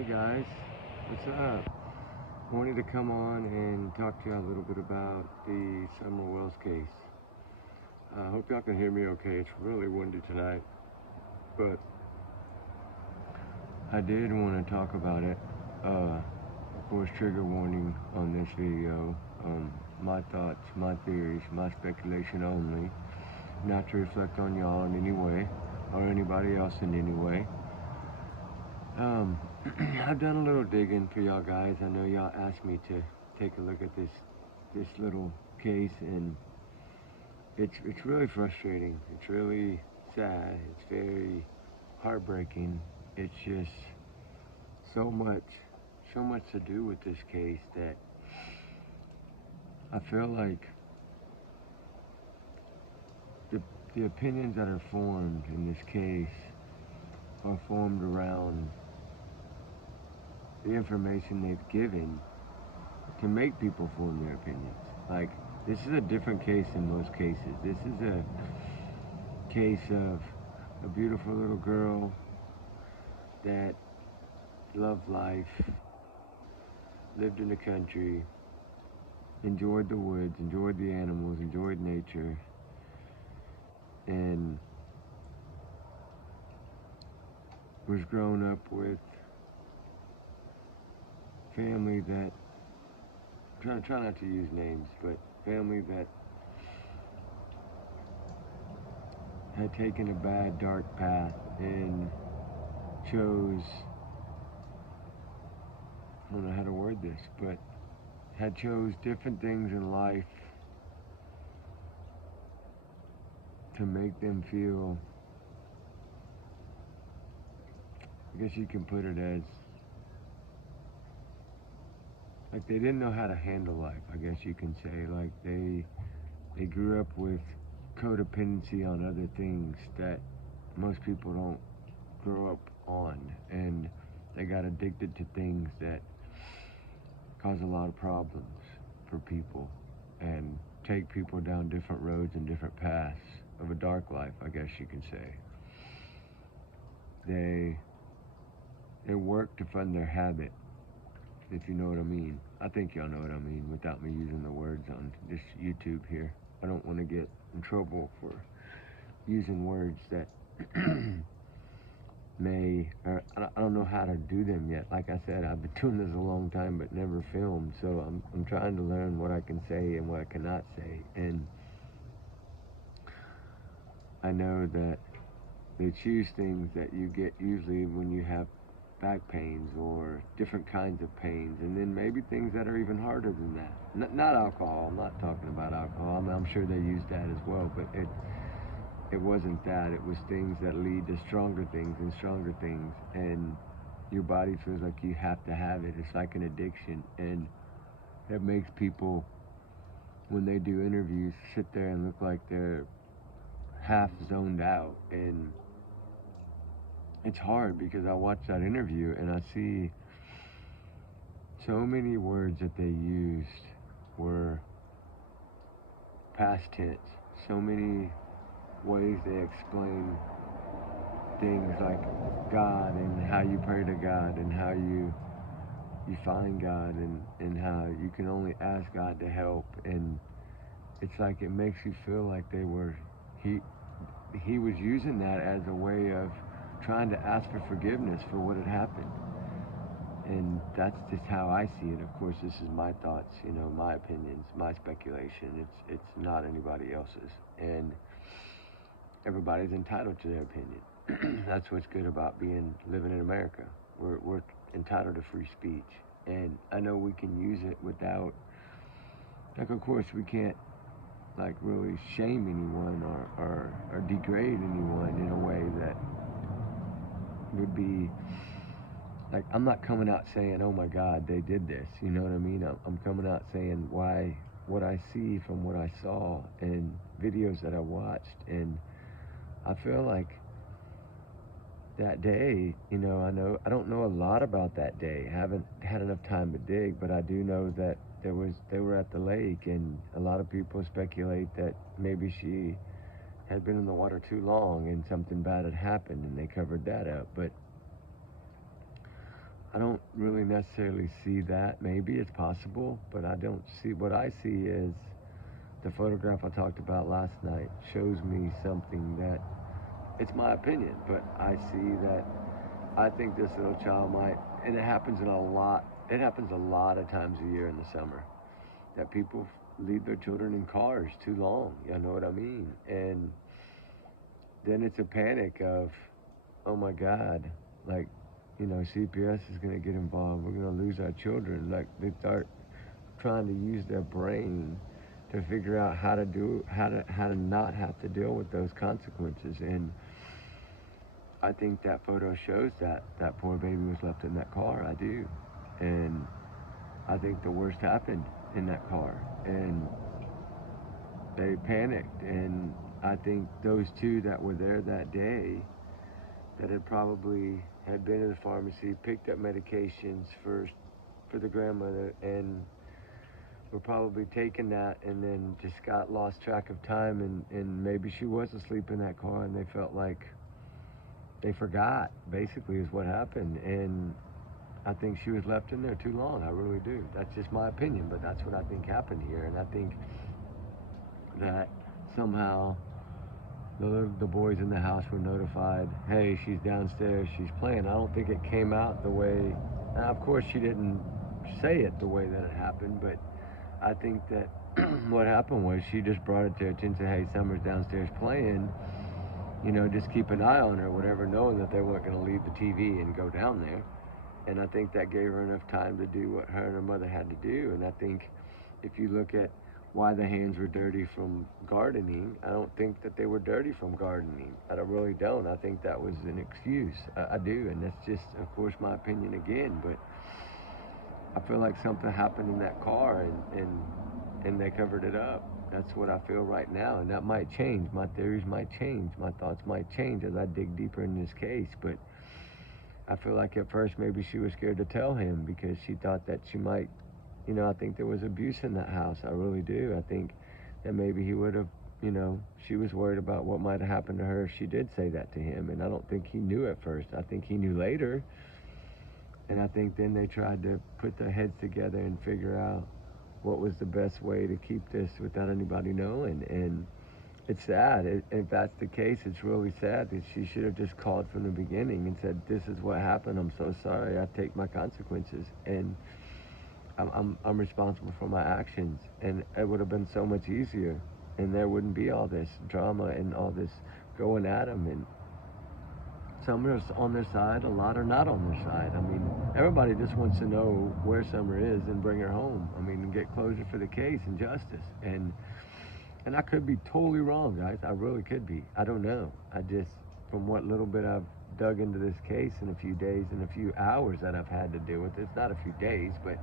Hey guys, what's up? Wanted to come on and talk to you a little bit about the Summer Wells case. I hope y'all can hear me okay. It's really windy tonight, but I did want to talk about it. Of course, trigger warning on this video. My thoughts, my theories, my speculation only, not to reflect on y'all in any way or anybody else in any way. I've done a little digging for y'all guys. I know y'all asked me to take a look at this little case, and it's really frustrating. It's really sad. It's very heartbreaking. It's just so much to do with this case that I feel like the the opinions that are formed in this case are formed around the information they've given to make people form their opinions. Like, this is a different case than most cases. This is a case of a beautiful little girl that loved life, lived in the country, enjoyed the woods, enjoyed the animals, enjoyed nature, and was grown up with family that, try not to use names, but family that had taken a bad, dark path and chose, I don't know how to word this, but had chose different things in life to make them feel, I guess you can put it as, like they didn't know how to handle life, I guess you can say. Like they grew up with codependency on other things that most people don't grow up on, and they got addicted to things that cause a lot of problems for people and take people down different roads and different paths of a dark life, I guess you can say. They work to fund their habit, if you know what I mean. I think y'all know what I mean without me using the words on this YouTube here. I don't want to get in trouble for using words that or I don't know how to do them yet. Like I said, I've been doing this a long time but never filmed, so I'm trying to learn what I can say and what I cannot say. And I know that they choose things that you get usually when you have back pains or different kinds of pains, and then maybe things that are even harder than that. Not alcohol. I'm not talking about alcohol. I'm sure they use that as well, but it wasn't that. It was things that lead to stronger things and stronger things, and your body feels like you have to have it. It's like an addiction, and it makes people, when they do interviews, sit there and look like they're half zoned out. And it's hard because I watch that interview and I see so many words that they used were past tense. So many ways they explain things like God and how you pray to God and how you find God, and how you can only ask God to help. And it's like it makes you feel like he was using that as a way of trying to ask for forgiveness for what had happened. And that's just how I see it. Of course, this is my thoughts, my opinions, my speculation. It's not anybody else's, and everybody's entitled to their opinion. That's what's good about living in America. We're entitled to free speech, and I know we can use it without, like, of course, we can't like really shame anyone or degrade anyone in a way that would be like, I'm not coming out saying, oh my God, they did this. You know what I mean? I'm coming out saying what I see from what I saw and videos that I watched. And I feel like that day, I don't know a lot about that day. I haven't had enough time to dig, but I do know that they were at the lake, and a lot of people speculate that maybe she had been in the water too long and something bad had happened, and they covered that up. But I don't really necessarily see that. Maybe it's possible, but I don't see. What I see is the photograph I talked about last night shows me something that, it's my opinion, but I see that I think this little child might, and it happens a lot of times a year in the summer, that people leave their children in cars too long. You know what I mean? And then it's a panic of, oh my God, like, CPS is going to get involved. We're going to lose our children. Like, they start trying to use their brain to figure out how to not have to deal with those consequences. And I think that photo shows that poor baby was left in that car. I do. And I think the worst happened in that car. And they panicked. And I think those two that were there that day, that had been in the pharmacy, picked up medications for the grandmother, and were probably taking that, and then just lost track of time, and maybe she was asleep in that car, and they felt like they forgot, basically, is what happened. And I think she was left in there too long. I really do. That's just my opinion, but that's what I think happened here. And I think that somehow the boys in the house were notified, hey, she's downstairs, she's playing. I don't think it came out the way, of course she didn't say it the way that it happened, but I think that what happened was she just brought it to her attention, hey, Summer's downstairs playing, just keep an eye on her, whatever, knowing that they weren't going to leave the TV and go down there. And I think that gave her enough time to do what her and her mother had to do. And I think if you look at why the hands were dirty from gardening, I don't think that they were dirty from gardening. I really don't. I think that was an excuse. I do. And that's just, of course, my opinion again. But I feel like something happened in that car, and they covered it up. That's what I feel right now, and that might change. My theories might change. My thoughts might change as I dig deeper in this case. But I feel like at first maybe she was scared to tell him because she thought that she might, I think there was abuse in that house. I really do. I think that maybe he would have, she was worried about what might have happened to her if she did say that to him. And I don't think he knew at first. I think he knew later. And I think then they tried to put their heads together and figure out what was the best way to keep this without anybody knowing. And it's sad. If that's the case, it's really sad that she should have just called from the beginning and said, this is what happened. I'm so sorry. I take my consequences. And I'm responsible for my actions. And it would have been so much easier. And there wouldn't be all this drama and all this going at them. And some are on their side, a lot are not on their side. I mean, everybody just wants to know where Summer is and bring her home. I mean, and get closure for the case and justice. And I could be totally wrong, guys. I really could be. I don't know. I just, from what little bit I've dug into this case in a few days and a few hours that I've had to deal with, it's not a few days, but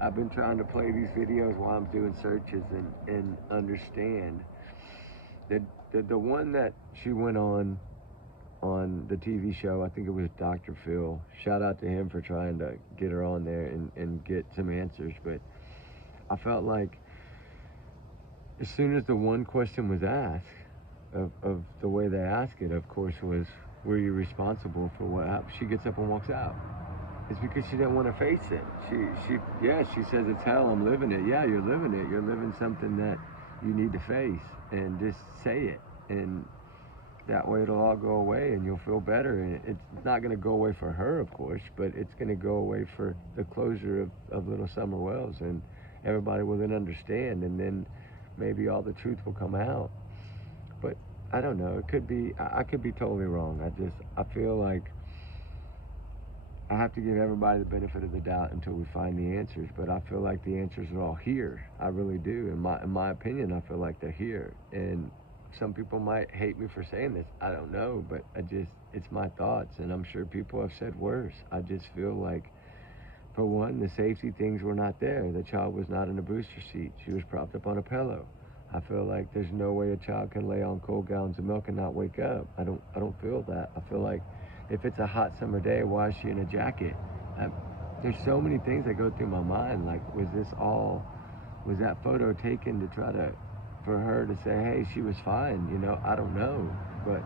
I've been trying to play these videos while I'm doing searches and understand that the one that she went on the TV show, I think it was Dr. Phil. Shout out to him for trying to get her on there and get some answers. But I felt like as soon as the one question was asked, of the way they asked it, of course, was, were you responsible for what happened? She gets up and walks out. It's because she didn't want to face it. She says, it's hell, I'm living it. Yeah, you're living it. You're living something that you need to face, and just say it. And that way it'll all go away and you'll feel better. And it's not going to go away for her, of course, but it's going to go away for the closure of little Summer Wells, and everybody will then understand, and then maybe all the truth will come out. But I don't know. It could be, I could be totally wrong. I feel like I have to give everybody the benefit of the doubt until we find the answers, but I feel like the answers are all here. I really do. In my opinion, I feel like they're here. And some people might hate me for saying this. I don't know, but it's my thoughts, and I'm sure people have said worse. I just feel like, for one, the safety things were not there. The child was not in a booster seat. She was propped up on a pillow. I feel like there's no way a child can lay on cold gallons of milk and not wake up. I don't feel that. I feel like if it's a hot summer day, why is she in a jacket? There's so many things that go through my mind. Like, was that photo taken to try to, for her to say, hey, she was fine? I don't know. But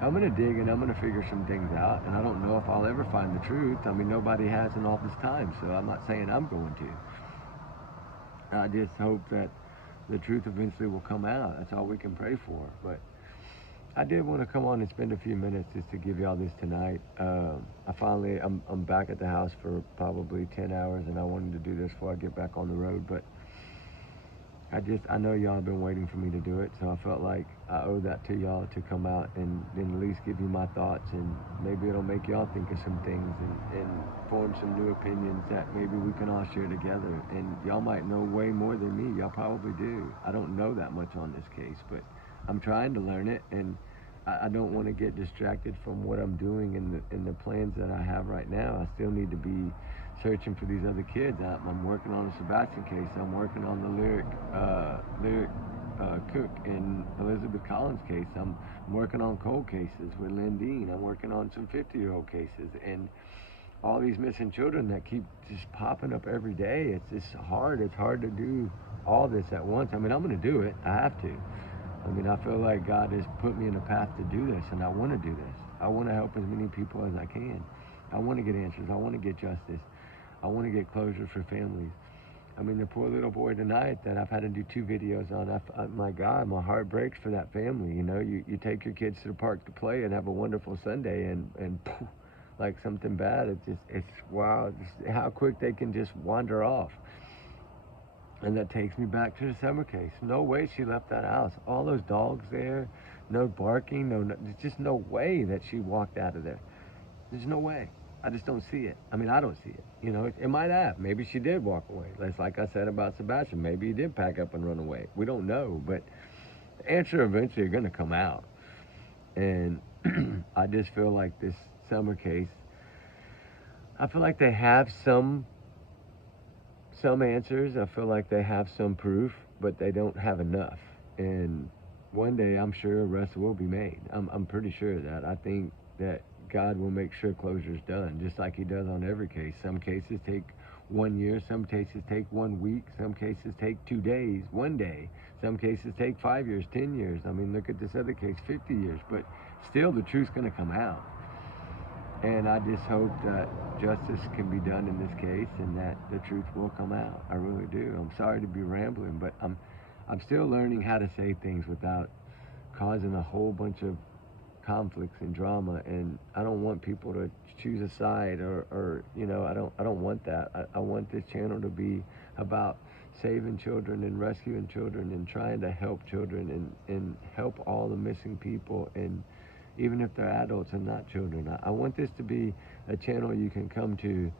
I'm gonna dig and I'm gonna figure some things out, and I don't know if I'll ever find the truth. I mean, nobody has in all this time, so I'm not saying I'm going to. I just hope that the truth eventually will come out. That's all we can pray for. But I did want to come on and spend a few minutes just to give y'all this tonight. I'm back at the house for probably 10 hours, and I wanted to do this before I get back on the road. But I know y'all have been waiting for me to do it, so I felt like I owe that to y'all to come out and at least give you my thoughts, and maybe it'll make y'all think of some things and form some new opinions that maybe we can all share together. And y'all might know way more than me. Y'all probably do. I don't know that much on this case, but I'm trying to learn it, and I don't want to get distracted from what I'm doing and the plans that I have right now. I still need to be searching for these other kids. I'm working on the Sebastian case. I'm working on the Lyric Cook and Elizabeth Collins case. I'm working on cold cases with Lynn Dean. I'm working on some 50-year-old cases and all these missing children that keep just popping up every day. It's hard. It's hard to do all this at once. I mean, I'm going to do it. I have to. I mean, I feel like God has put me in a path to do this, and I want to do this. I want to help as many people as I can. I want to get answers. I want to get justice. I want to get closure for families. I mean, the poor little boy tonight that I've had to do 2 videos on, my God, my heart breaks for that family. You know, you take your kids to the park to play and have a wonderful Sunday, and poof, like something bad, it's wow, just how quick they can just wander off. And that takes me back to the summer case. No way she left that house. All those dogs there, no barking, there's just no way that she walked out of there. There's no way. I just don't see it. I mean, I don't see it. You know, it might have. Maybe she did walk away. That's like I said about Sebastian. Maybe he did pack up and run away. We don't know, but the answer eventually are going to come out. And I just feel like this summer case, I feel like they have some answers. I feel like they have some proof, but they don't have enough. And one day, I'm sure arrests will be made. I'm pretty sure of that. I think that God will make sure closure is done, just like He does on every case. Some cases take 1 year, some cases take 1 week, some cases take 2 days, 1 day. Some cases take 5 years, 10 years. I mean, look at this other case, 50 years. But still, the truth's going to come out. And I just hope that justice can be done in this case and that the truth will come out. I really do. I'm sorry to be rambling, but I'm still learning how to say things without causing a whole bunch of conflicts and drama. And I don't want people to choose a side or you know, I don't want that. I want this channel to be about saving children and rescuing children and trying to help children and help all the missing people, and even if they're adults and not children. I want this to be a channel you can come to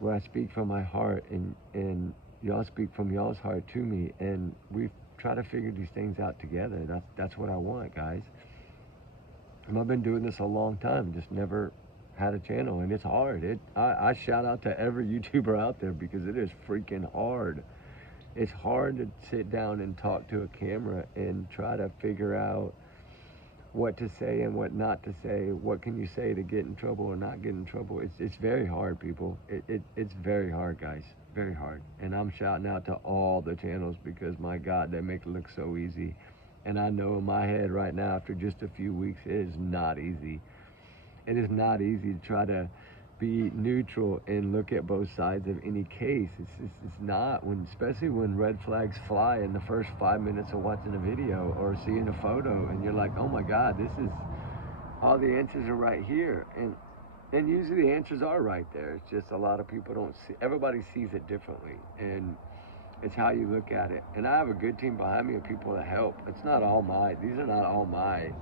where I speak from my heart and y'all speak from y'all's heart to me, and we try to figure these things out together. That's what I want, guys. And I've been doing this a long time, just never had a channel, and it's hard. I shout out to every YouTuber out there because it is freaking hard. It's hard to sit down and talk to a camera and try to figure out what to say and what not to say. What can you say to get in trouble or not get in trouble? It's very hard, people. It's very hard, guys. Very hard. And I'm shouting out to all the channels because, my God, they make it look so easy. And I know in my head right now, after just a few weeks, it is not easy. It is not easy to try to be neutral and look at both sides of any case. It's not, especially when red flags fly in the first 5 minutes of watching a video or seeing a photo, and you're like, oh my God, this is, all the answers are right here. And usually the answers are right there. It's just a lot of people don't see, everybody sees it differently. And it's how you look at it. And I have a good team behind me of people that help. It's not all these are not all my,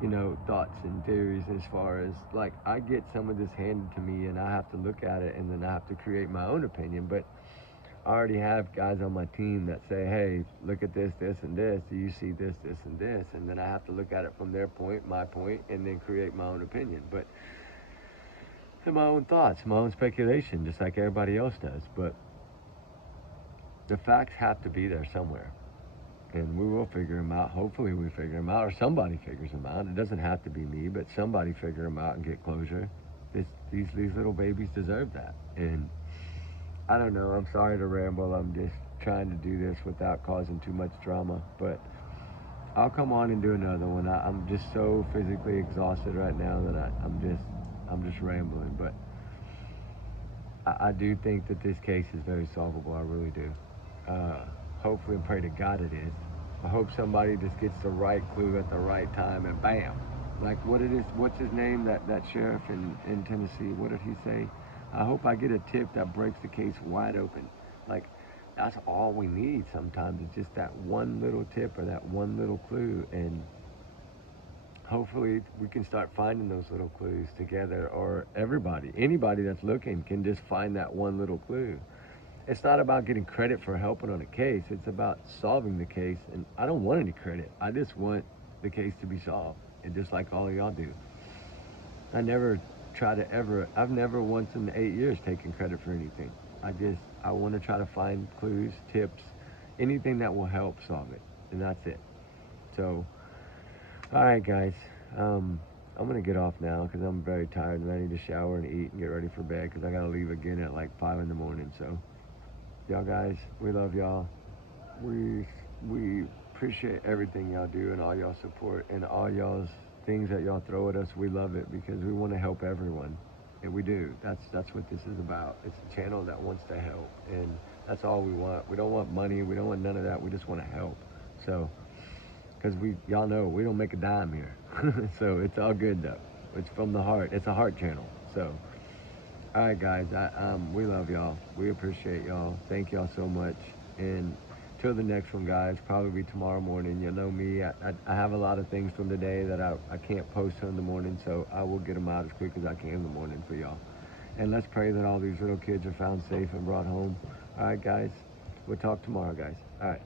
you know, thoughts and theories, as far as, like, I get some of this handed to me and I have to look at it and then I have to create my own opinion. But I already have guys on my team that say, hey, look at this, this, and this. Do you see this, this, and this? And then I have to look at it from their point, my point, and then create my own opinion. But and my own thoughts, my own speculation, just like everybody else does. But the facts have to be there somewhere. And we will figure them out. Hopefully we figure them out, or somebody figures them out. It doesn't have to be me, but somebody figure them out and get closure. These little babies deserve that. And I don't know, I'm sorry to ramble. I'm just trying to do this without causing too much drama. But I'll come on and do another one. I'm just so physically exhausted right now that I'm just rambling. But I do think that this case is very solvable. I really do. Uh, Hopefully, and pray to God it is. I hope somebody just gets the right clue at the right time, and bam, like what it is. What's his name? That sheriff in Tennessee. What did he say? I hope I get a tip that breaks the case wide open. Like that's all we need sometimes. It's just that one little tip or that one little clue, and hopefully we can start finding those little clues together, or anybody that's looking can just find that one little clue. It's not about getting credit for helping on a case. It's about solving the case, and I don't want any credit. I just want the case to be solved, and just like all of y'all do. I never try to ever. I've never once in 8 years taken credit for anything. I want to try to find clues, tips, anything that will help solve it, and that's it. So, all right, guys. I'm gonna get off now because I'm very tired and I need to shower and eat and get ready for bed because I gotta leave again at like 5 in the morning. So, y'all guys, we love y'all. We appreciate everything y'all do and all y'all support and all y'all's things that y'all throw at us. We love it because we want to help everyone, and we do. That's what this is about. It's a channel that wants to help, and that's all we want. We don't want money. We don't want none of that. We just want to help. So, because y'all know we don't make a dime here, so it's all good though. It's from the heart. It's a heart channel. So, all right, guys. We love y'all. We appreciate y'all. Thank y'all so much. And till the next one, guys. Probably be tomorrow morning. You know me. I have a lot of things from today that I can't post in the morning, so I will get them out as quick as I can in the morning for y'all. And let's pray that all these little kids are found safe and brought home. All right, guys. We'll talk tomorrow, guys. All right.